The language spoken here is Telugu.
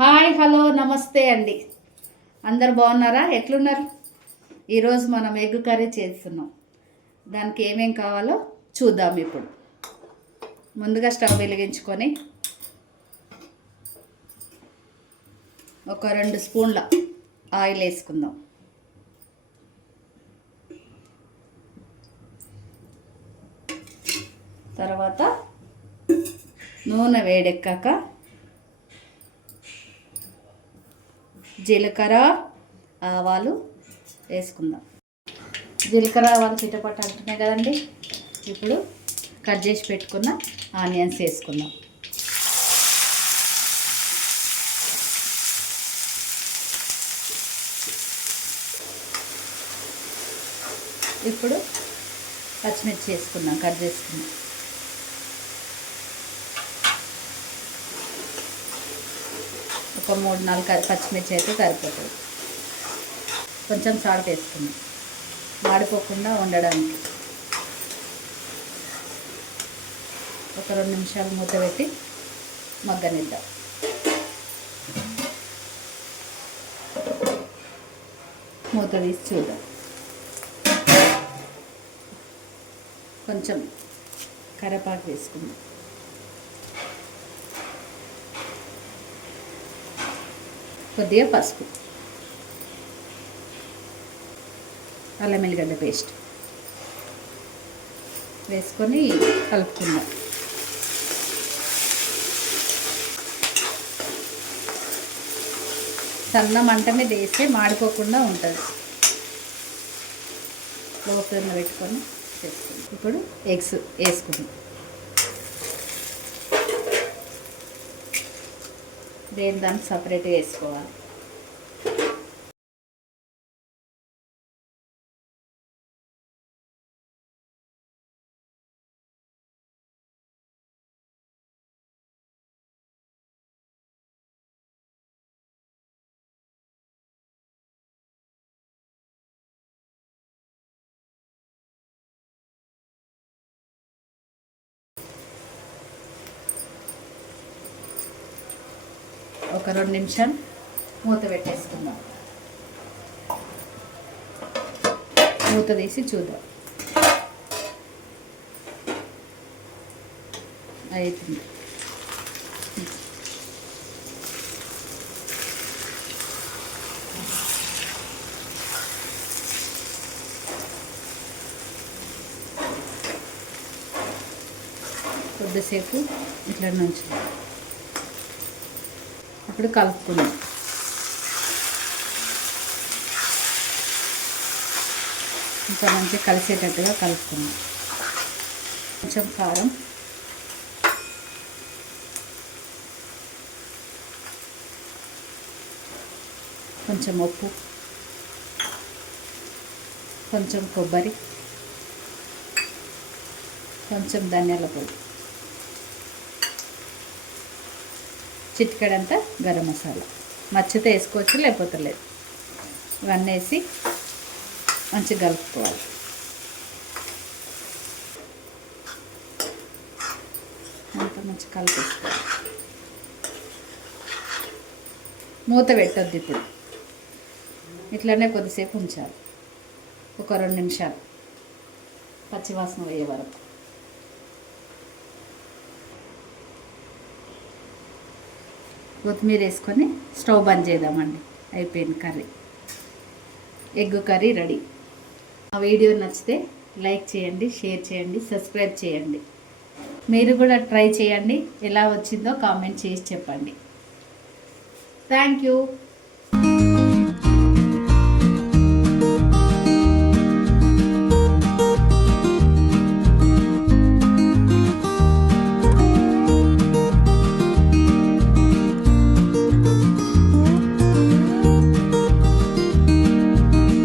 హాయ్ హలో నమస్తే అండి. అందరు బాగున్నారా? ఎట్లున్నారు? ఈరోజు మనం ఎగ్ కర్రీ చేస్తున్నాం. దానికి ఏమేం కావాలో చూద్దాం. ఇప్పుడు ముందుగా స్టవ్ వెలిగించుకొని ఒక 2 స్పూన్ల ఆయిల్ వేసుకుందాం. తర్వాత నూనె వేడెక్కాక జీలకర్ర ఆవాలు వేసుకుందాం. జీలకర్ర ఆవాలు చిటపట అంటున్నాయి కదండి. ఇప్పుడు కట్ చేసి పెట్టుకున్న ఆనియన్స్ వేసుకుందాం. ఇప్పుడు పచ్చిమిర్చి వేసుకుందాం, కట్ చేసుకుందాం. ఒక 3-4 పచ్చిమిర్చి అయితే సరిపోతుంది. కొంచెం సాల్ట్ వేసుకుందాం మాడిపోకుండా ఉండడానికి. ఒక 2 నిమిషాలు మూత పెట్టి మగ్గనిద్దాం. మూత తీసి చూద్దాం. కొంచెం కరివేపాకు వేసుకుందాం. కొద్దిగా పసుపు, అల్లం ఎల్లిగడ్డ పేస్ట్ వేసుకొని కలుపుకుందాం. సన్న మంట మీద వేస్తే మాడిపోకుండా ఉంటుంది. లో ఫ్లేమ్లో పెట్టుకొని చేసుకుందాం. ఇప్పుడు ఎగ్స్ వేసుకుందాం. దాన్ని సపరేట్గా వేసుకోవాలి. ఒక 2 నిమిషాలు మూత పెట్టేసుకుందాం. మూత తీసి చూద్దాం. అవుతుంది. కొద్దిసేపు ఇట్లా నుంచి ఇప్పుడు కలుపుకుందాం. ఇంకా మంచిగా కలిసేటట్టుగా కలుపుకుందాం. కొంచెం కారం, కొంచెం ఉప్పు, కొంచెం కొబ్బరి, కొంచెం ధనియాల పొడి, చిటికెడంతా గరం మసాలా. మచ్చితే వేసుకోవచ్చు, లేకపోతే లేదు. ఇవన్నీ వేసి మంచిగా కలుపుకోవాలి. అంతా మంచిగా కలిపేసుకోవాలి. మూత పెట్టొద్దు. ఇప్పుడు ఇట్లనే కొద్దిసేపు ఉంచాలి. ఒక 2 నిమిషాలు పచ్చివాసన పోయే వరకు. కొత్తిమీర వేసుకొని స్టవ్ బంద్ చేద్దామండి. అయిపోయింది కర్రీ. Egg curry ready. ఆ వీడియో నచ్చితే లైక్ చేయండి, షేర్ చేయండి, సబ్స్క్రైబ్ చేయండి. మీరు కూడా ట్రై చేయండి. ఎలా వచ్చిందో కామెంట్ చేసి చెప్పండి. Thank you.